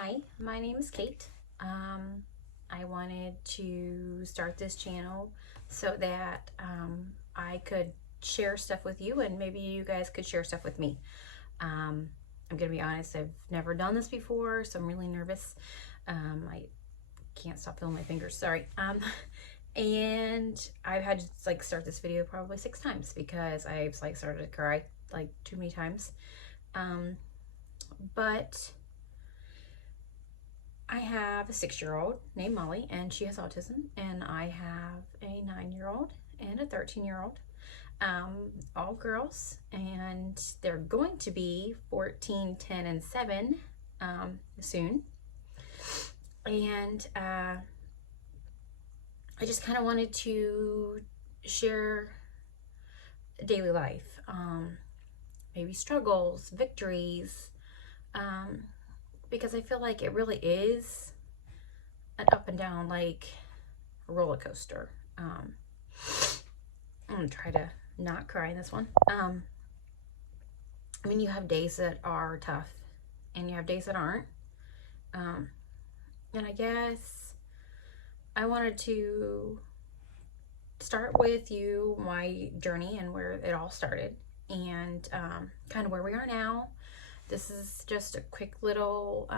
Hi, my name is Kate. I wanted to start this channel so that I could share stuff with you and maybe you guys could share stuff with me. I'm gonna be honest, I've never done this before, so I'm really nervous. I can't stop feeling my fingers, sorry. And I've had to like start this video probably 6 times because I've like started to cry like too many times. But I have a 6-year-old named Molly, and she has autism, and I have a 9-year-old and a 13-year-old, all girls, and they're going to be 14, 10, and 7 soon. And I just kind of wanted to share daily life, maybe struggles, victories, because I feel like it really is an up and down, like a roller coaster. I'm gonna try to not cry in this one. I mean, you have days that are tough and you have days that aren't. And I guess I wanted to start with you my journey and where it all started, and kind of where we are now. This is just a quick little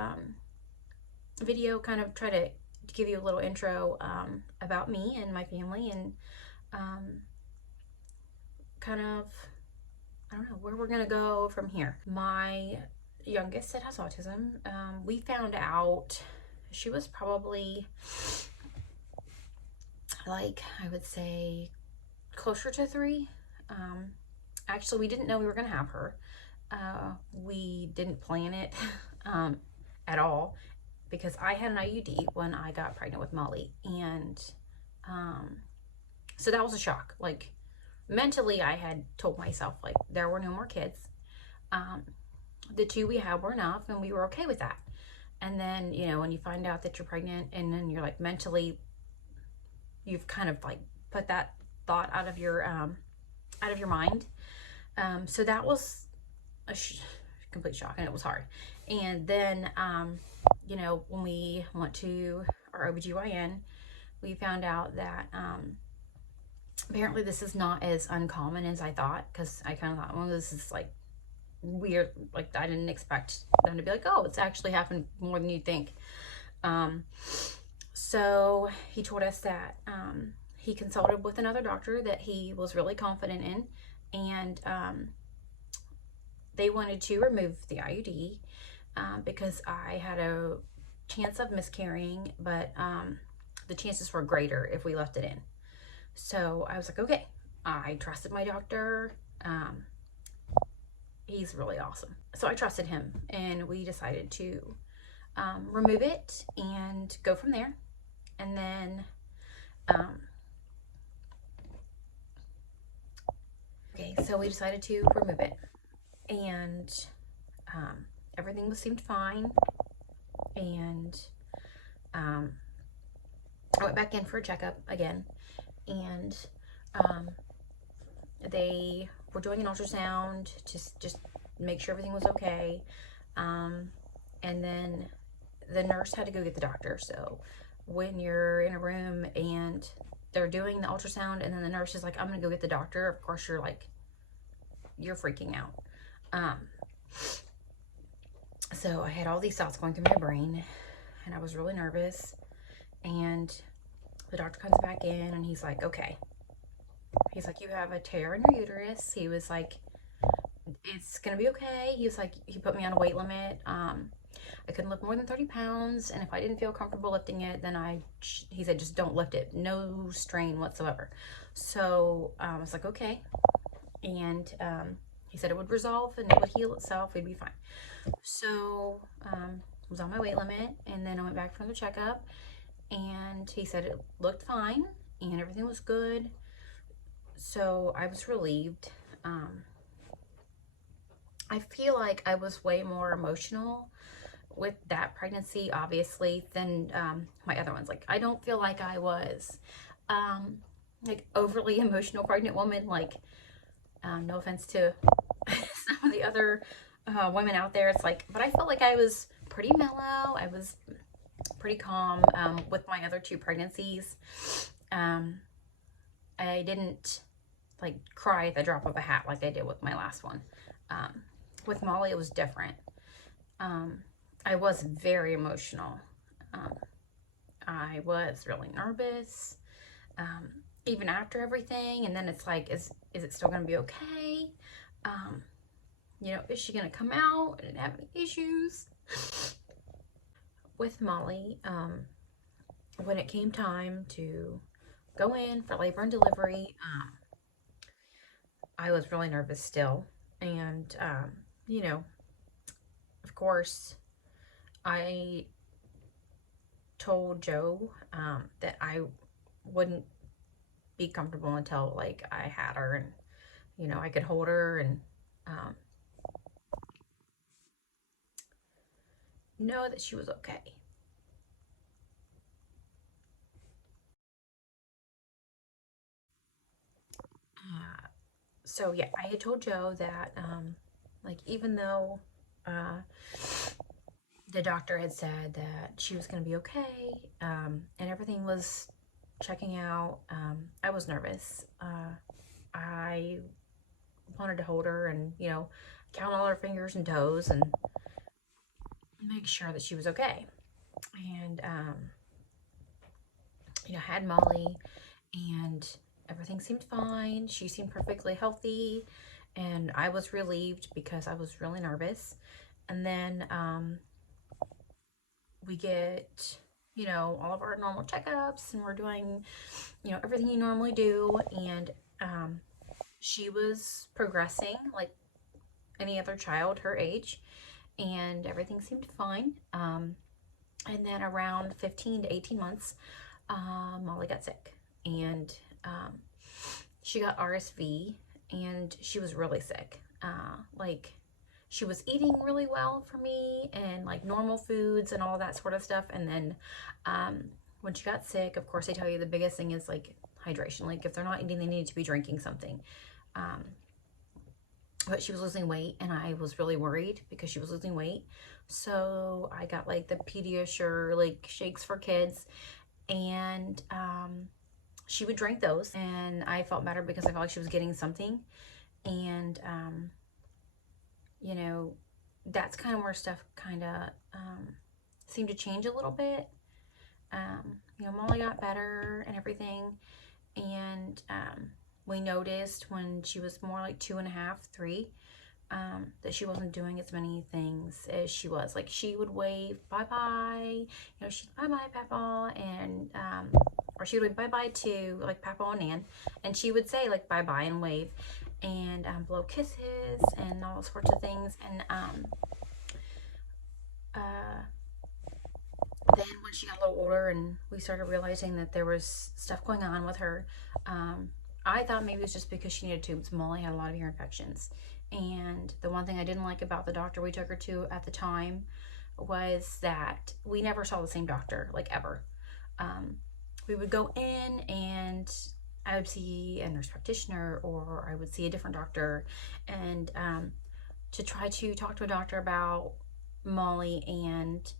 video, kind of try to give you a little intro about me and my family, and kind of, I don't know, where we're gonna go from here. My youngest that has autism, we found out she was probably, like, I would say closer to 3. Actually, we didn't know we were gonna have her. We didn't plan it at all, because I had an IUD when I got pregnant with Molly, and so that was a shock. Like, mentally, I had told myself, like, there were no more kids. The 2 we had were enough, and we were okay with that. And then, you know, when you find out that you're pregnant, and then you're like, mentally, you've kind of like put that thought out of your mind. So that was a complete shock, and it was hard. And then you know, when we went to our OBGYN, we found out that apparently this is not as uncommon as I thought, because I kind of thought, well, this is like weird, like I didn't expect them to be like, oh, it's actually happened more than you think. So he told us that he consulted with another doctor that he was really confident in, and they wanted to remove the IUD because I had a chance of miscarrying, but the chances were greater if we left it in. So I was like, okay. I trusted my doctor. He's really awesome. So I trusted him, and we decided to remove it and go from there. And then okay, so we decided to remove it, and everything seemed fine. And I went back in for a checkup again, and they were doing an ultrasound to just make sure everything was okay. And then the nurse had to go get the doctor. So when you're in a room and they're doing the ultrasound, and then the nurse is like, I'm gonna go get the doctor, of course you're like, you're freaking out. So I had all these thoughts going through my brain, and I was really nervous. And the doctor comes back in, and he's like, okay. He's like, you have a tear in your uterus. He was like, it's gonna be okay. He was like, he put me on a weight limit. I couldn't lift more than 30 pounds, and if I didn't feel comfortable lifting it, then he said, just don't lift it, no strain whatsoever. So I was like, okay. And he said it would resolve and it would heal itself, we'd be fine. So I was on my weight limit, and then I went back for the checkup, and he said it looked fine and everything was good. So I was relieved. I feel like I was way more emotional with that pregnancy, obviously, than my other ones. Like, I don't feel like I was like overly emotional pregnant woman. Like, no offense to some of the other women out there. It's like, but I felt like I was pretty mellow. I was pretty calm with my other two pregnancies. Um, I didn't like cry at the drop of a hat like I did with my last one. Um, with Molly, it was different. Um, I was very emotional. Um, I was really nervous, even after everything. And then it's like, is it still going to be okay? Um, is she going to come out? I didn't have any issues with Molly. When it came time to go in for labor and delivery, I was really nervous still. And, of course, I told Joe that I wouldn't be comfortable until like I had her and I could hold her and um, know that she was okay. Uh, so yeah, I had told Joe that like even though uh, the doctor had said that she was going to be okay and everything was checking out, I was nervous. I wanted to hold her and count all her fingers and toes and make sure that she was okay. And had Molly, and everything seemed fine. She seemed perfectly healthy, and I was relieved because I was really nervous. And then we get, all of our normal checkups, and we're doing, everything you normally do. And she was progressing like any other child her age, and everything seemed fine. And then around 15 to 18 months, Molly got sick, and she got RSV, and she was really sick. Like, she was eating really well for me, and like normal foods and all that sort of stuff. And then when she got sick, of course, they tell you the biggest thing is like hydration. Like, if they're not eating, they need to be drinking something. Um, but she was losing weight, and I was really worried because she was losing weight. So I got like the Pediasure like shakes for kids, and she would drink those, and I felt better because I felt like she was getting something. And you know, that's kind of where stuff kind of seemed to change a little bit. Molly got better and everything, and we noticed when she was more like 2.5, 3, that she wasn't doing as many things as she was. Like, she would wave bye bye, she'd bye bye Papa, and or she would wave bye bye to like Papa and Nan, and she would say like bye bye and wave and blow kisses and all sorts of things. And uh, then when she got a little older and we started realizing that there was stuff going on with her, I thought maybe it was just because she needed tubes. Molly had a lot of ear infections. And the one thing I didn't like about the doctor we took her to at the time was that we never saw the same doctor, like, ever. We would go in and I would see a nurse practitioner, or I would see a different doctor, and to try to talk to a doctor about Molly and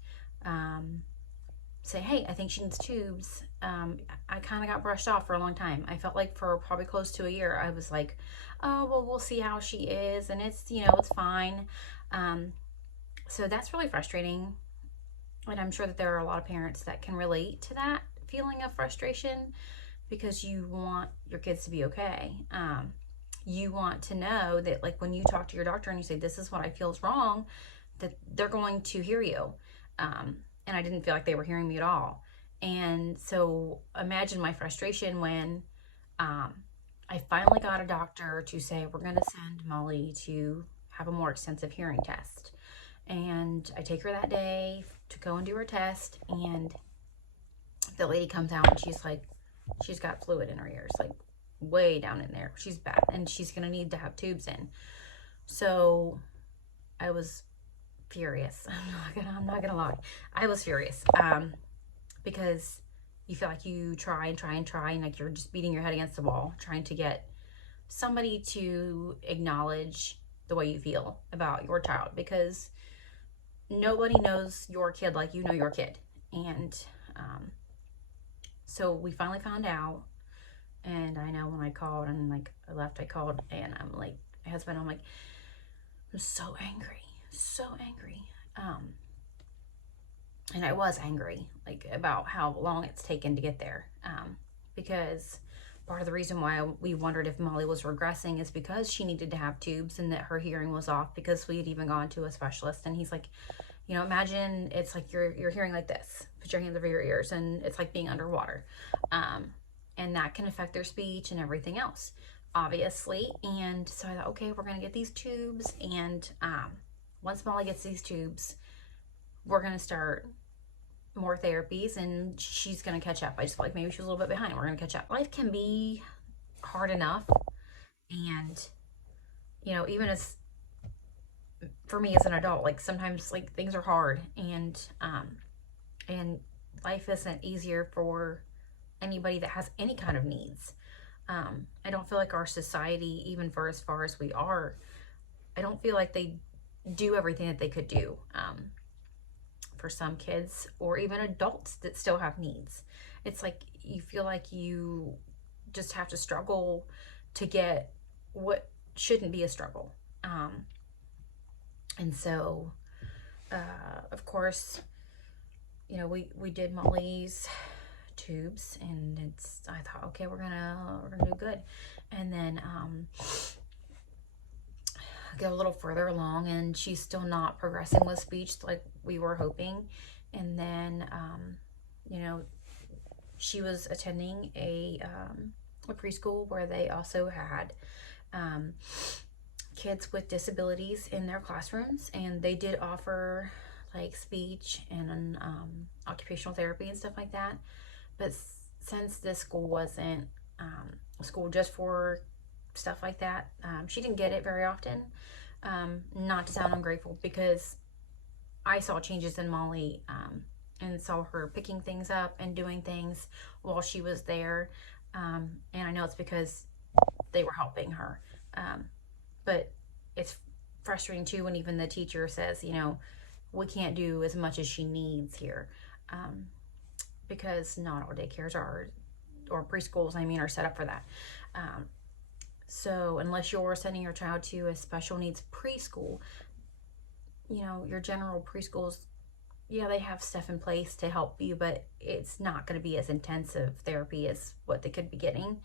say, hey, I think she needs tubes. I kind of got brushed off for a long time. I felt like for probably close to a year, I was like, oh, well, we'll see how she is, and it's, it's fine. So that's really frustrating. And I'm sure that there are a lot of parents that can relate to that feeling of frustration, because you want your kids to be okay. You want to know that, like, when you talk to your doctor and you say, this is what I feel is wrong, that they're going to hear you. And I didn't feel like they were hearing me at all. And so imagine my frustration when I finally got a doctor to say, we're going to send Molly to have a more extensive hearing test. And I take her that day to go and do her test, and the lady comes out and she's like, she's got fluid in her ears, like way down in there. She's bad, and she's going to need to have tubes in. So I was furious. I'm not gonna lie. I was furious because you feel like you try and try and try, and like you're just beating your head against the wall trying to get somebody to acknowledge the way you feel about your child, because nobody knows your kid like you know your kid. And so we finally found out. And I know when I called and like I left, I called and I'm like, my husband, I'm like, I'm so angry, so angry. And I was angry, like about how long it's taken to get there. Because part of the reason why we wondered if Molly was regressing is because she needed to have tubes and that her hearing was off, because we had even gone to a specialist and he's like, you know, imagine it's like you're hearing like this. Put your hands over your ears and it's like being underwater. And that can affect their speech and everything else, obviously. And so I thought, okay, we're gonna get these tubes, and once Molly gets these tubes, we're gonna start more therapies and she's gonna catch up. I just felt like maybe she was a little bit behind. We're gonna catch up. Life can be hard enough, and you know, even as for me as an adult, like sometimes like things are hard, and life isn't easier for anybody that has any kind of needs. I don't feel like our society, even for as far as we are, I don't feel like they do everything that they could do for some kids or even adults that still have needs. It's like you feel like you just have to struggle to get what shouldn't be a struggle. And so, of course, you know, we did Molly's tubes, and it's I thought, okay, we're gonna do good. And then get a little further along, and she's still not progressing with speech like we were hoping. And then you know, she was attending a preschool where they also had kids with disabilities in their classrooms, and they did offer like speech and occupational therapy and stuff like that. But since this school wasn't a school just for stuff like that, she didn't get it very often. Not to sound ungrateful, because I saw changes in Molly, and saw her picking things up and doing things while she was there. And I know it's because they were helping her. But it's frustrating too when even the teacher says, you know, we can't do as much as she needs here. Because not all daycares are, or preschools, I mean, are set up for that. So unless you're sending your child to a special needs preschool, you know, your general preschools, yeah, they have stuff in place to help you, but it's not going to be as intensive therapy as what they could be getting.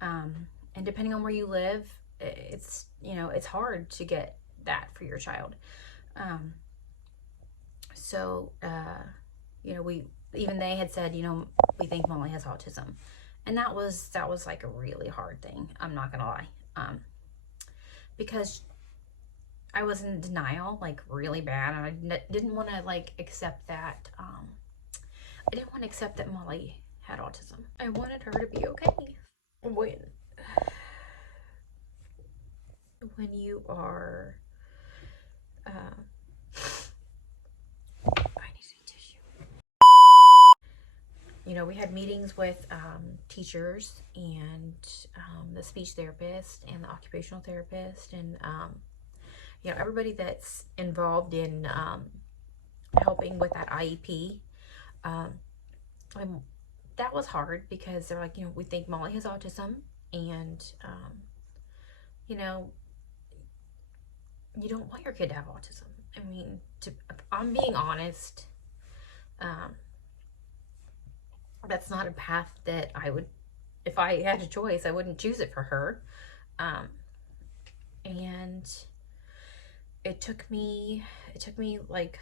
And depending on where you live, it's, you know, it's hard to get that for your child. So, you know, they had said, you know, we think Molly has autism. And that was like a really hard thing. I'm not gonna lie. Because I was in denial, like really bad. And I didn't want to like accept that. I didn't want to accept that Molly had autism. I wanted her to be okay. When you are, I need some tissue. You know, we had meetings with teachers and the speech therapist and the occupational therapist, and you know, everybody that's involved in helping with that IEP. And that was hard because they're like, you know, we think Molly has autism, and you know, you don't want your kid to have autism. I mean, I'm being honest. That's not a path that I would, if I had a choice, I wouldn't choose it for her. And it took me like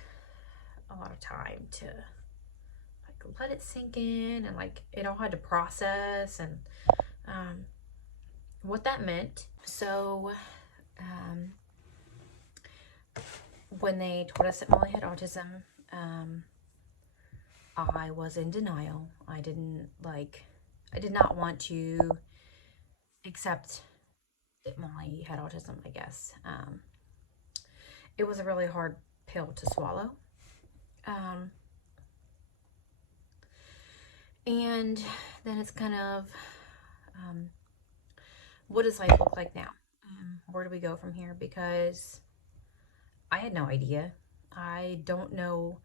a lot of time to like let it sink in, and like it all had to process, and what that meant. So when they told us that Molly had autism, I was in denial. I did not want to accept that Molly had autism, I guess. It was a really hard pill to swallow. And then it's kind of, what does life look like now? Where do we go from here? Because I had no idea. I don't know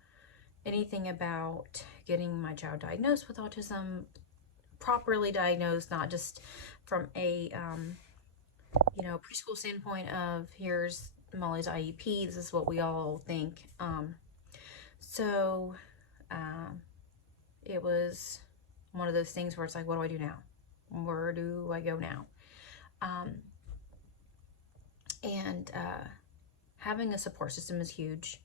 anything about getting my child diagnosed with autism, properly diagnosed, not just from a preschool standpoint of here's Molly's IEP, this is what we all think. So um, it was one of those things where it's like, what do I do now? Where do I go now? Um, and having a support system is huge.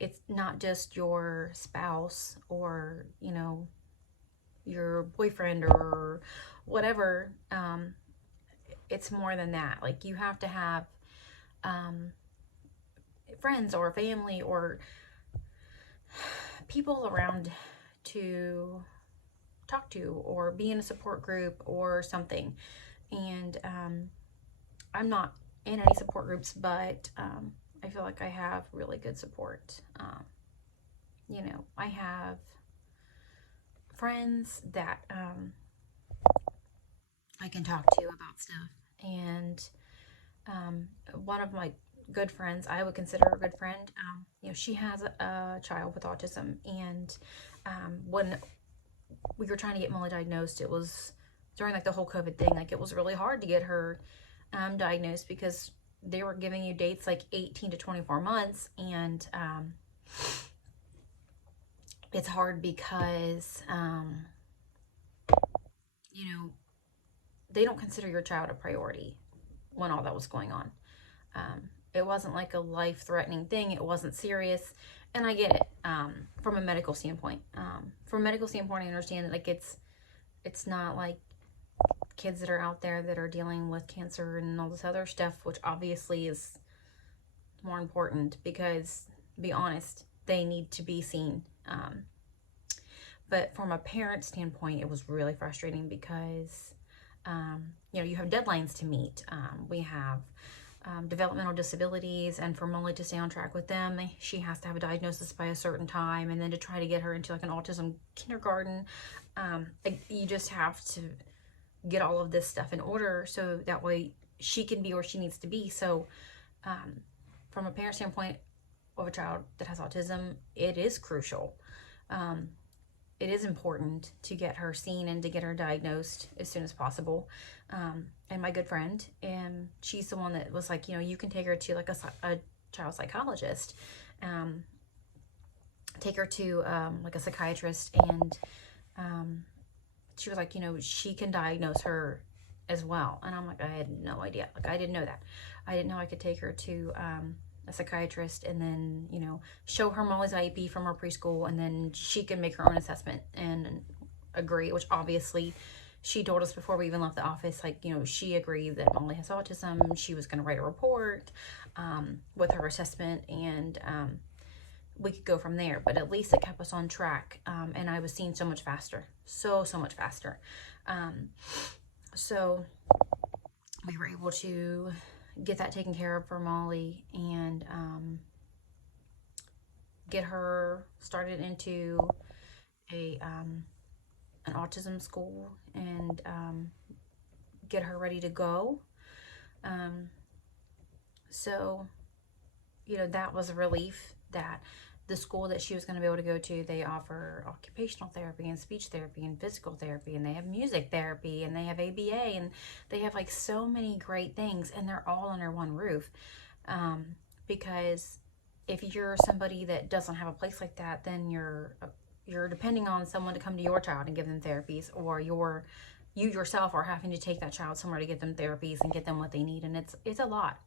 It's not just your spouse or, your boyfriend or whatever. It's more than that. Like, you have to have um, friends or family or people around to talk to or be in a support group or something. And I'm not in any support groups, but I feel like I have really good support. I have friends that I can talk to about stuff. And one of my good friends, I would consider a good friend, she has a child with autism. And when we were trying to get Molly diagnosed, it was during like the whole COVID thing. Like, it was really hard to get her diagnosed because they were giving you dates like 18 to 24 months. And it's hard because, they don't consider your child a priority when all that was going on. It wasn't like a life-threatening thing. It wasn't serious. And I get it from a medical standpoint. From a medical standpoint, I understand that like it's not like kids that are out there that are dealing with cancer and all this other stuff, which obviously is more important because, to be honest, they need to be seen. But from a parent standpoint, it was really frustrating because, you have deadlines to meet. We have developmental disabilities, and for Molly to stay on track with them, she has to have a diagnosis by a certain time, and then to try to get her into like an autism kindergarten, you just have to get all of this stuff in order so that way she can be where she needs to be. So from a parent standpoint of a child that has autism, it is crucial. It is important to get her seen and to get her diagnosed as soon as possible. And my good friend, and she's the one that was like, you can take her to like a child psychologist, take her to like a psychiatrist, and she was like, she can diagnose her as well. And I'm like, I had no idea. Like, I didn't know that. I didn't know I could take her to a psychiatrist and then, show her Molly's IEP from her preschool, and then she can make her own assessment and agree, which obviously she told us before we even left the office, like, she agreed that Molly has autism. She was going to write a report with her assessment, and we could go from there. But at least it kept us on track, and I was seen so much faster. So much faster. So we were able to get that taken care of for Molly and get her started into an autism school and get her ready to go. So, that was a relief that the school that she was going to be able to go to, they offer occupational therapy and speech therapy and physical therapy, and they have music therapy, and they have ABA, and they have like so many great things, and they're all under one roof. Because if you're somebody that doesn't have a place like that, then you're depending on someone to come to your child and give them therapies, or you yourself are having to take that child somewhere to get them therapies and get them what they need, and it's a lot.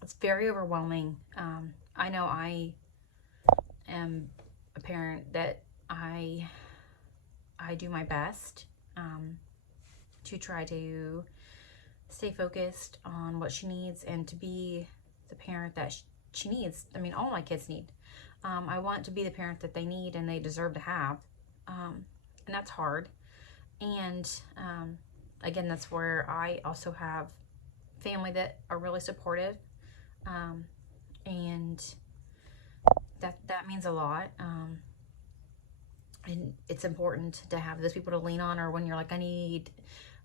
It's very overwhelming. I know I am a parent that I do my best to try to stay focused on what she needs and to be the parent that she needs. I mean, all my kids need. I want to be the parent that they need and they deserve to have. And that's hard. And again, that's where I also have family that are really supportive. And that means a lot. And it's important to have those people to lean on, or when you're like, I need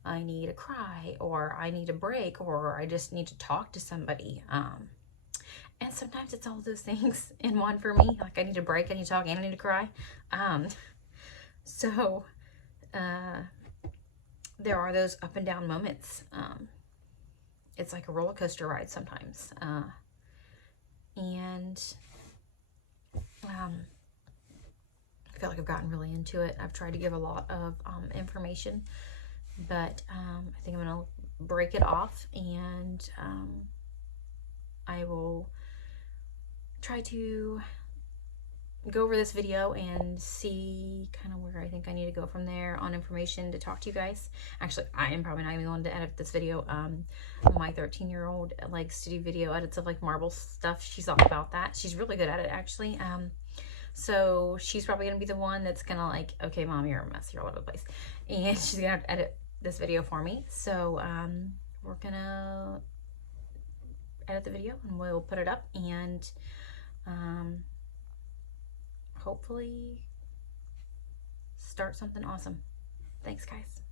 a cry, or I need a break, or I just need to talk to somebody. And sometimes it's all those things in one for me. Like I need a break, I need to talk, and I need to cry. So there are those up and down moments. It's like a roller coaster ride sometimes. And I feel like I've gotten really into it. I've tried to give a lot of information, but I think I'm going to break it off, and I will try to go over this video and see kind of where I think I need to go from there on information to talk to you guys. Actually, I am probably not even going to edit this video. My 13-year-old likes to do video edits of like marble stuff. She's all about that. She's really good at it, actually. So she's probably gonna be the one that's gonna like, okay, Mom, you're a mess, you're all over the place, and she's gonna have to edit this video for me. So we're gonna edit the video and we'll put it up, and hopefully start something awesome. Thanks, guys.